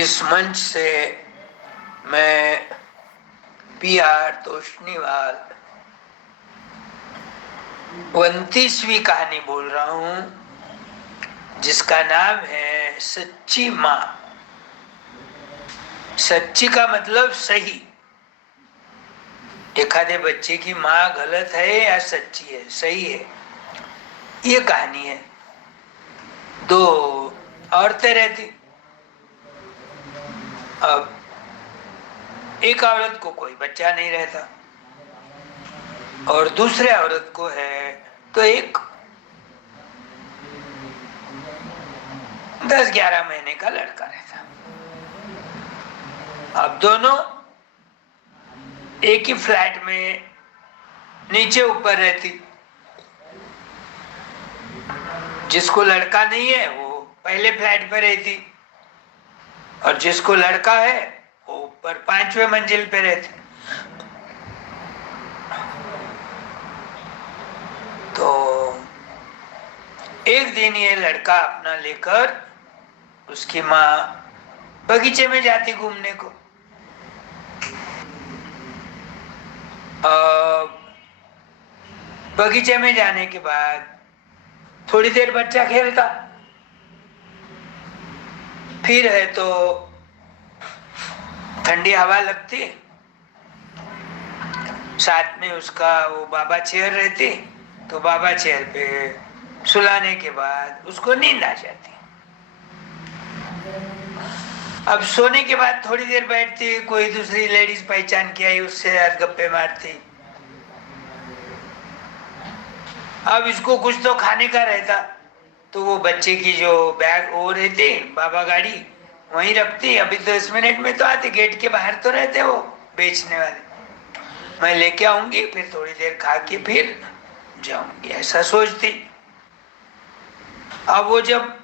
इस मंच से मैं PR तोष्णीवाल 29वीं कहानी बोल रहा हूं, जिसका नाम है सच्ची माँ। सच्ची का मतलब सही। एखादे बच्चे की माँ गलत है या सच्ची है, सही है, ये कहानी है। दो औरतें रहती। अब एक औरत को कोई बच्चा नहीं रहता और दूसरे औरत को है तो एक 10-11 महीने का लड़का रहता। अब दोनों एक ही फ्लैट में नीचे ऊपर रहती। जिसको लड़का नहीं है वो पहले फ्लैट पे रहती और जिसको लड़का है वो ऊपर 5वें मंजिल पे रहती। तो एक दिन ये लड़का अपना लेकर उसकी माँ बगीचे में जाती घूमने को। बगीचे में जाने के बाद थोड़ी देर बच्चा खेलता, फिर है तो ठंडी हवा लगती, साथ में उसका वो बाबा चेयर रहती, तो बाबा चेयर पे सुलाने के बाद उसको नींद आ जाती। अब सोने के बाद थोड़ी देर बैठती, कोई दूसरी लेडीज पहचान के आई, उससे गप्पे मारती। अब इसको कुछ तो खाने का रहता, तो वो बच्चे की जो बैग वो रहती बाबा गाड़ी वहीं रखती। अभी 10 मिनट में तो आती, गेट के बाहर तो रहते वो बेचने वाले। मैं लेके आऊंगी, फिर थोड़ी देर खा के फिर जाऊंगी, ऐसा सोचती। अब वो जब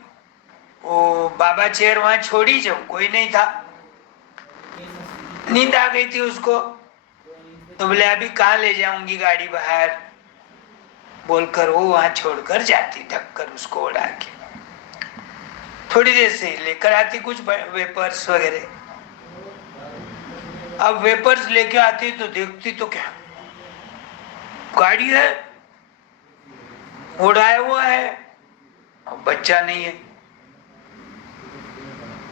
वो बाबा चेयर वहां छोड़ी, जब कोई नहीं था, नींद आ गई थी उसको, तो बोले अभी कहाँ ले जाऊंगी गाड़ी बाहर, बोलकर वो वहां छोड़कर जाती, ढककर उसको उड़ा के। थोड़ी देर से लेकर आती कुछ वेपर्स वगैरह। अब वेपर्स लेके आती तो देखती तो क्या, गाड़ी है, उड़ाया हुआ है और बच्चा नहीं है।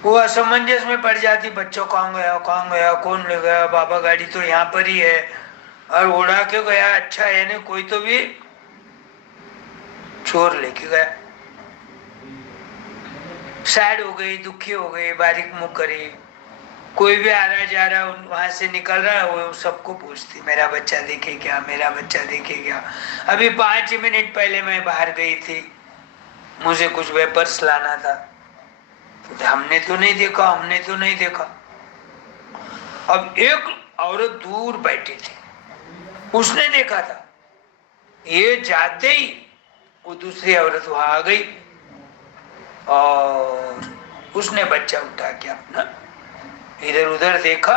वो असमंजस में पड़ जाती, बच्चों कहाँ गया, कहाँ गया, कौन ले गया, बाबा गाड़ी तो यहाँ पर ही है और उड़ा के गया, अच्छा है नहीं कोई तो भी चोर लेके गया। सैड हो गई, दुखी हो गई, बारीक मुंह करी। कोई भी आ रहा जा रहा वहां से निकल रहा है, वो सबको पूछती मेरा बच्चा देखे क्या, मेरा बच्चा देखे क्या। अभी 5 मिनट पहले मैं बाहर गई थी, मुझे कुछ वेपर्स लाना था, तो हमने तो नहीं देखा, हमने तो नहीं देखा। अब एक औरत दूर बैठी थी, उसने देखा था। ये जाते ही वो दूसरी औरत वहां आ गई और उसने बच्चा उठा के अपना इधर उधर देखा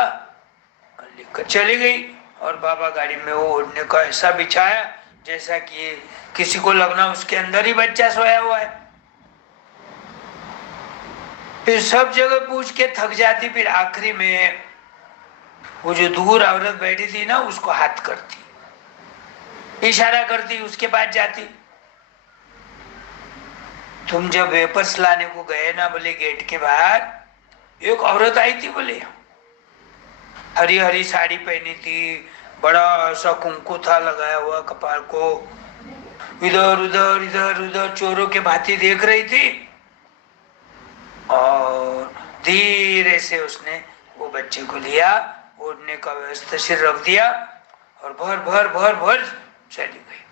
और लेकर चली गई। और बाबा गाड़ी में वो ओढ़ने का ऐसा बिछाया जैसा कि किसी को लगना उसके अंदर ही बच्चा सोया हुआ है। फिर सब जगह पूछ के थक जाती, फिर आखिरी में वो जो दूर औरत बैठी थी ना, उसको हाथ करती, इशारा करती, उसके पास जाती। तुम जब वेपर्स लाने को गए ना, बोले गेट के बाहर एक औरत आई थी, बोले हरी हरी साड़ी पहनी थी, बड़ा सा कुंकू था लगाया हुआ कपाल को, इधर उधर इधर उधर चोरों के भांति देख रही थी और धीरे से उसने वो बच्चे को लिया, ओढ़ने का व्यवस्था सिर रख दिया और भर भर भर भर चली गई।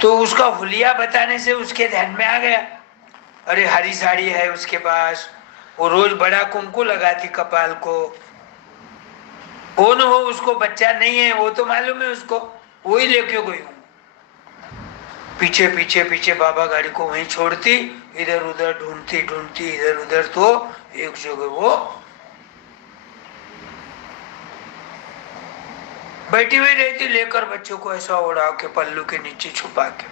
तो उसका हुलिया बताने से उसके ध्यान में आ गया, अरे हरी साड़ी है उसके पास, वो रोज बड़ा कुंकू लगाती कपाल को, वो न हो उसको बच्चा नहीं है, वो तो मालूम है उसको, वो ही लेके गई हूँ। पीछे पीछे पीछे बाबा गाड़ी को वहीं छोड़ती, इधर उधर ढूंढती ढूंढती इधर उधर, तो एक जगह वो बैठी हुई रहती, लेकर बच्चों को ऐसा उड़ा के पल्लू के नीचे छुपा के।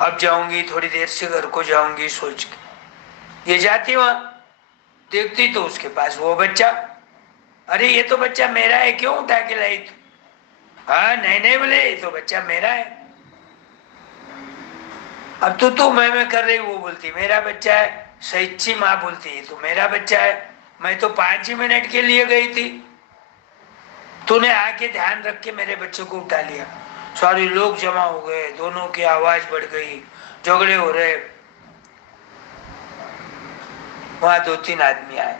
अब जाऊंगी, थोड़ी देर से घर को जाऊंगी सोच के। ये जाती वहां, देखती तो उसके पास वो बच्चा। अरे ये तो बच्चा मेरा है, क्यों उठा के लाई तू? हाँ नहीं नहीं बोले, ये तो बच्चा मेरा है। अब तू मैं कर रही, वो बोलती मेरा बच्चा है। सच्ची माँ बोलती है तो मेरा बच्चा है, मैं तो 5 ही मिनट के लिए गई थी, तूने आके ध्यान रख के मेरे बच्चे को उठा लिया। सारे लोग जमा हो गए, दोनों की आवाज बढ़ गई, झगड़े हो रहे। वहां 2-3 आदमी आए।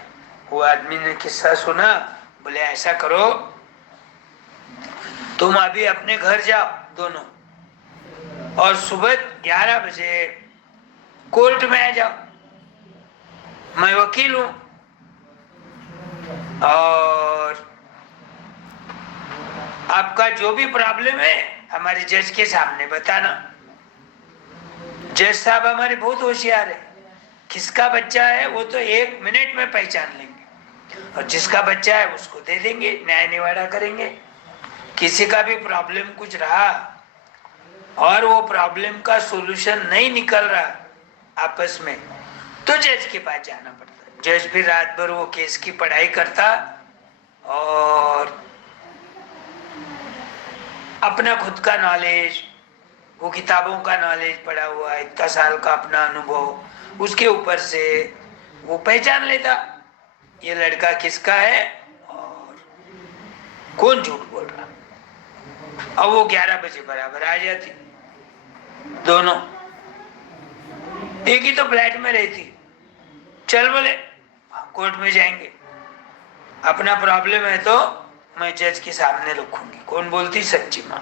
वो आदमी ने किस्सा सुना, बोले ऐसा करो, तुम अभी अपने घर जाओ दोनों, और सुबह 11 बजे कोर्ट में आ जाओ, मैं वकील हूं, और आपका जो भी प्रॉब्लम है हमारे जज के सामने बताना। जज साहब हमारे बहुत होशियार है, किसका बच्चा है वो तो 1 मिनट में पहचान लेंगे, और जिसका बच्चा है उसको दे देंगे, न्याय निवाड़ा करेंगे। किसी का भी प्रॉब्लम कुछ रहा और वो प्रॉब्लम का सॉल्यूशन नहीं निकल रहा आपस में, तो जज के पास जाना पड़ता है। जज भी रात भर वो केस की पढ़ाई करता और अपना खुद का नॉलेज, वो किताबों का नॉलेज पढ़ा हुआ है, इतना साल का अपना अनुभव, उसके ऊपर से वो पहचान लेता ये लड़का किसका है और कौन झूठ बोल रहा। अब वो 11 बजे बराबर आ जाती, दोनों एक ही तो फ्लैट में रहती। चल बोले कोर्ट में जाएंगे, अपना प्रॉब्लम है तो मैं जज के सामने रखूंगी। कौन बोलती? सच्ची माँ।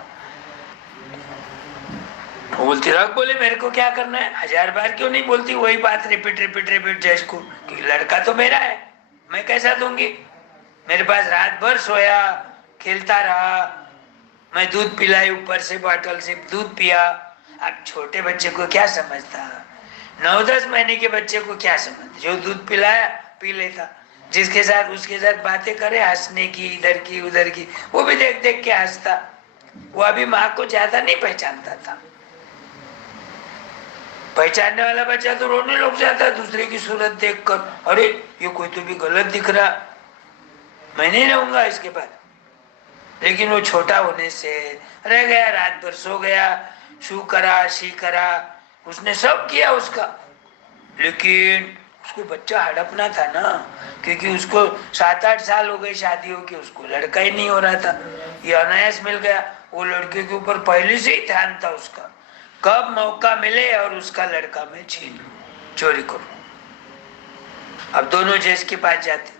वो बोलती रख, बोले मेरे को क्या करना है, 1000 बार क्यों नहीं बोलती वही बात, रिपीट रिपीट रिपीट जज को कि लड़का तो मेरा है, मैं कैसा दूंगी, मेरे पास रात भर सोया, खेलता रहा, मैं दूध पिलाई, ऊपर से बॉटल से दूध पिया। अब छोटे बच्चे को क्या समझता, 9-10 महीने के बच्चे को क्या समझ, जो दूध पिलाया पी लेता, जिसके साथ उसके साथ बातें करे, हंसने की, इधर की उधर की, वो भी देख देख के हंसता। वो अभी माँ को ज्यादा नहीं पहचानता था। पहचानने वाला बच्चा तो रोने लग जाता है दूसरे की सूरत देखकर, अरे ये कोई तो भी गलत दिख रहा, मैं नहीं रहूंगा इसके बाद। लेकिन वो छोटा होने से रह गया, रात भर सो गया, शू करा शी करा, उसने सब किया उसका, लेकिन उसको बच्चा हड़पना था ना, क्योंकि उसको 7-8 साल हो गए शादी हो के, उसको लड़का ही नहीं हो रहा था। ये अनायास मिल गया, वो लड़के के ऊपर पहले से ही ध्यान था उसका, कब मौका मिले और उसका लड़का मैं छीन लूं, चोरी करूं। अब दोनों जज के पास जाते,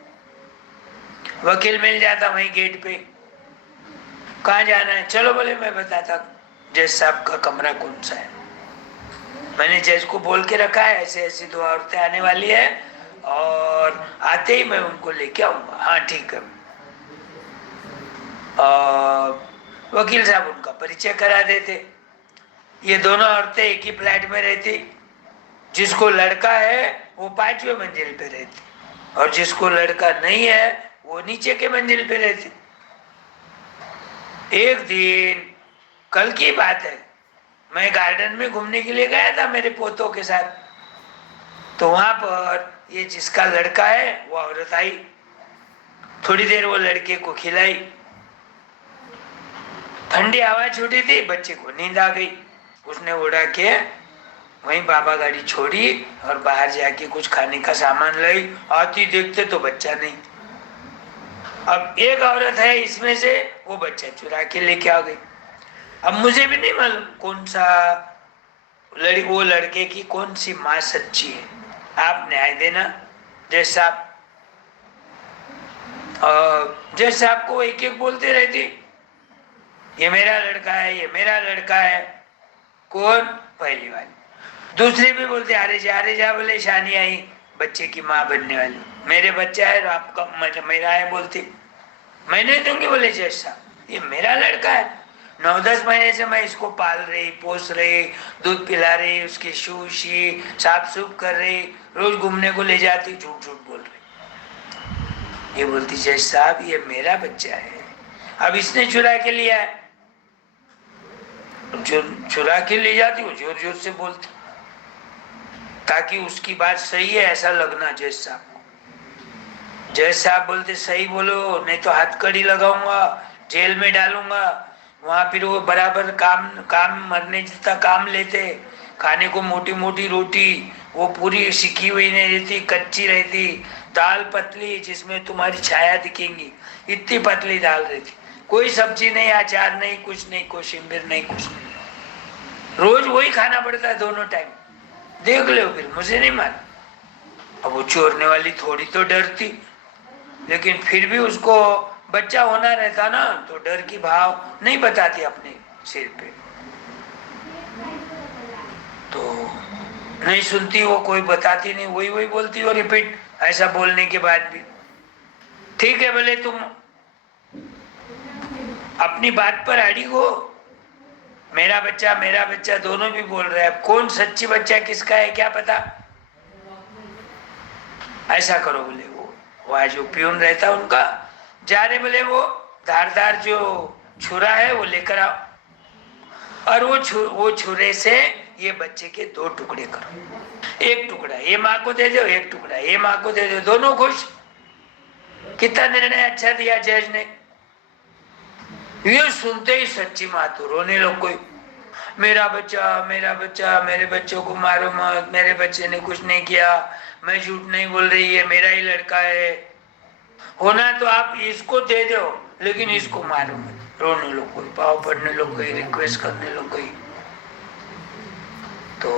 वकील मिल जाता वहीं गेट पे, कहाँ जाना है, चलो बोले मैं बताता जज साहब का कमरा कौन सा है, मैंने जज को बोल के रखा है ऐसे ऐसी 2 औरतें आने वाली है और आते ही मैं उनको लेके आऊंगा। हाँ ठीक है। वकील साहब उनका परिचय करा देते। ये दोनों औरतें एक ही फ्लैट में रहती, जिसको लड़का है वो 5वें मंजिल पे रहती, और जिसको लड़का नहीं है वो नीचे के मंजिल पे रहती। एक दिन कल की बात है, मैं गार्डन में घूमने के लिए गया था मेरे पोतों के साथ, तो वहां पर ये जिसका लड़का है वो औरत आई, थोड़ी देर वो लड़के को खिलाई, ठंडी हवा छूटी थी, बच्चे को नींद आ गई, उसने उड़ा के वहीं बाबा गाड़ी छोड़ी और बाहर जाके कुछ खाने का सामान लाई, आती देखते तो बच्चा नहीं। अब एक औरत है इसमें से, वो बच्चा चुरा के लेके आ गई। अब मुझे भी नहीं मालूम कौन सा वो लड़के की कौन सी माँ सच्ची है, आप न्याय देना जज साहब। जज साहब को एक एक बोलते रहती, ये मेरा लड़का है, ये मेरा लड़का है। कौन? पहली वाली। दूसरी भी बोलते अरे जा बोले शानी आई बच्चे की माँ बनने वाली, मेरे बच्चा है आपका मेरा है, बोलती मैं नहीं दूंगी। बोले जज साहब ये मेरा लड़का है, 9-10 महीने से मैं इसको पाल रही, पोस रही, दूध पिला रही, उसकी शू शी साफ सूफ कर रही, रोज घूमने को ले जाती, झूठ झूठ बोल रही। ये बोलती जज साहब ये मेरा बच्चा है, अब इसने चुरा के लिया है। जो चुरा के ले जाती वो जोर जोर से बोलती, ताकि उसकी बात सही है ऐसा लगना। जज साहब को, जज साहब बोलते सही बोलो, नहीं तो हथकड़ी लगाऊंगा, जेल में डालूंगा। वहां फिर वो बराबर काम काम मरने जितना काम लेते, खाने को मोटी मोटी रोटी, वो पूरी सिकी हुई नहीं रहती, कच्ची रहती, दाल पतली जिसमें तुम्हारी छाया दिखेंगी, इतनी पतली दाल रहती, कोई सब्जी नहीं, अचार नहीं, कुछ नहीं, कोशिम्बीर नहीं, कुछ नहीं, रोज वही खाना पड़ता है दोनों टाइम। देख लो, फिर मुझे नहीं मान। अब वो चोरने वाली थोड़ी तो डरती, लेकिन फिर भी उसको बच्चा होना रहता ना, तो डर की भाव नहीं बताती अपने सिर पे, तो नहीं सुनती वो, कोई बताती नहीं, वही वही बोलती हो रिपीट। ऐसा बोलने के बाद भी ठीक है, भले तुम अपनी बात पर अड़ी हो, मेरा बच्चा दोनों भी बोल रहे हैं, कौन सच्ची बच्चा किसका है क्या पता। ऐसा करो बोले, वो वहां जो प्यून रहता उनका, जा रहे बोले वो धारदार जो छुरा है वो लेकर आओ, और वो छुरे से ये बच्चे के 2 टुकड़े करो, एक टुकड़ा ये माँ को दे दो, एक टुकड़ा ये माँ को दे दो, दोनों खुश। कितना निर्णय अच्छा दिया जज ने। ये सुनते ही सच्ची माँ तो रोने लग गई, मेरा बच्चा, मेरे बच्चों को मारो मत, मेरे बच्चे ने कुछ नहीं किया, मैं झूठ नहीं बोल रही है, मेरा ही लड़का है, होना तो आप इसको दे दो, लेकिन इसको मारो मत। रोने लग गई, पाँव पड़ने लग गई, रिक्वेस्ट करने लग गई। तो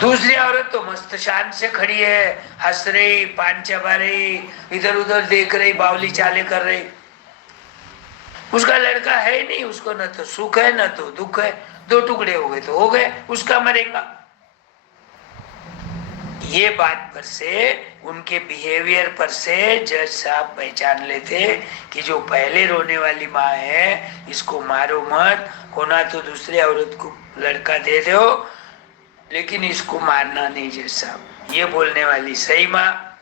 दूसरी औरत तो मस्त शान से खड़ी है, हंस रही, पान चबा रही, इधर उधर देख रही, बावली चाले कर रही। उसका लड़का है नहीं, उसको न तो सुख है न तो दुख है, 2 टुकड़े हो गए तो हो गए, उसका मरेगा। ये बात पर से, उनके बिहेवियर पर से जज साहब पहचान लेते कि जो पहले रोने वाली माँ है, इसको मारो मत, होना तो दूसरे औरत को लड़का दे दो, लेकिन इसको मारना नहीं। जज साहब ये बोलने वाली सही माँ,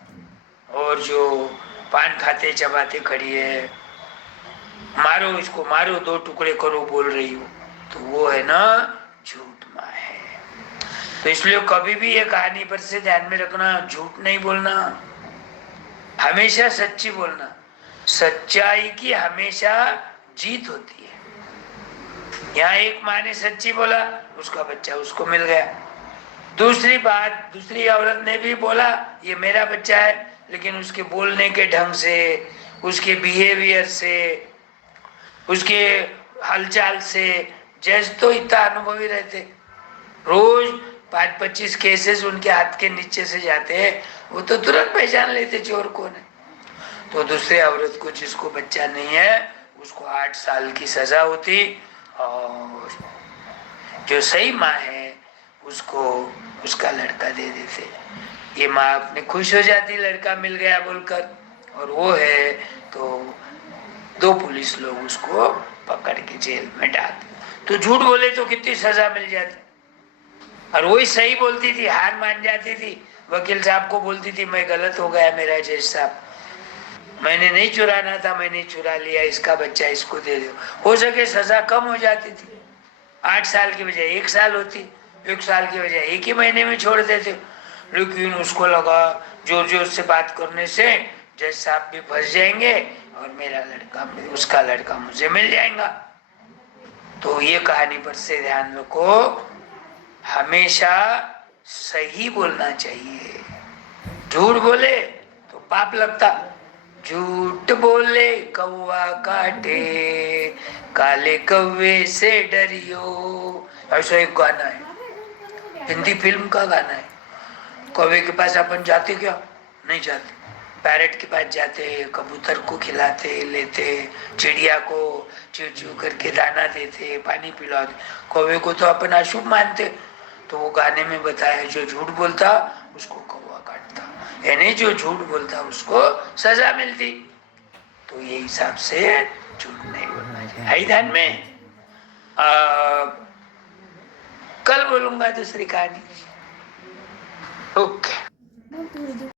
और जो पान खाते चबाते खड़ी है, मारो इसको, मारो, 2 टुकड़े करो बोल रही हो, तो वो है ना झूठ माँ है। तो इसलिए कभी भी ये कहानी पर से ध्यान में रखना, झूठ नहीं बोलना, हमेशा सच्ची बोलना। सच्चाई की हमेशा जीत होती है। यहाँ एक माँ ने सच्ची बोला, उसका बच्चा उसको मिल गया। दूसरी बात, दूसरी औरत ने भी बोला ये मेरा बच्चा है, लेकिन उसके बोलने के ढंग से, उसके बिहेवियर से, उसके हलचाल से, जज तो इतना अनुभवी रहते, रोज 5-25 केसेस उनके हाथ के नीचे से जाते हैं, वो तो तुरंत पहचान लेते चोर कौन है। तो दूसरे औरत को जिसको बच्चा नहीं है, उसको 8 साल की सजा होती, और जो सही माँ है उसको उसका लड़का दे देते। ये माँ अपने खुश हो जाती लड़का मिल गया बोलकर, और वो है तो 2 पुलिस लोग उसको पकड़ के जेल में डाल देते। तो झूठ बोले तो कितनी सजा मिल जाती, और वही सही बोलती थी, हार मान जाती थी, वकील साहब को बोलती थी मैं गलत हो गया मेरा जज साहब, मैंने नहीं चुराना था, मैंने चुरा लिया, इसका बच्चा इसको दे दो। हो सके सजा कम हो जाती थी, 8 साल की बजाय 1 साल होती, 1 साल की बजाय 1 ही महीने में छोड़ देते। लेकिन उसको लगा जोर जोर से बात करने से जज साहब भी फंस जाएंगे, और मेरा लड़का, उसका लड़का मुझे मिल जाएगा। तो ये कहानी पर से ध्यान रखो, हमेशा सही बोलना चाहिए। झूठ बोले तो पाप लगता, झूठ बोले कौवा काटे, काले कौवे से डरियो, ऐसा एक गाना है, हिंदी फिल्म का गाना है। कौवे के पास अपन जाते क्या? नहीं जाते। पैरेट के पास जाते, कबूतर को खिलाते लेते, चिड़िया को चिड़ चिड़ करके दाना देते, पानी पिलाते। कौवे को तो अपन अशुभ मानते, तो वो गाने में बताया जो झूठ बोलता उसको कौवा काटता, यानी जो झूठ बोलता उसको सजा मिलती। तो ये हिसाब से झूठ नहीं बोलना चाहिए, है ध्यान में। कल बोलूंगा दूसरी कहानी। ओके।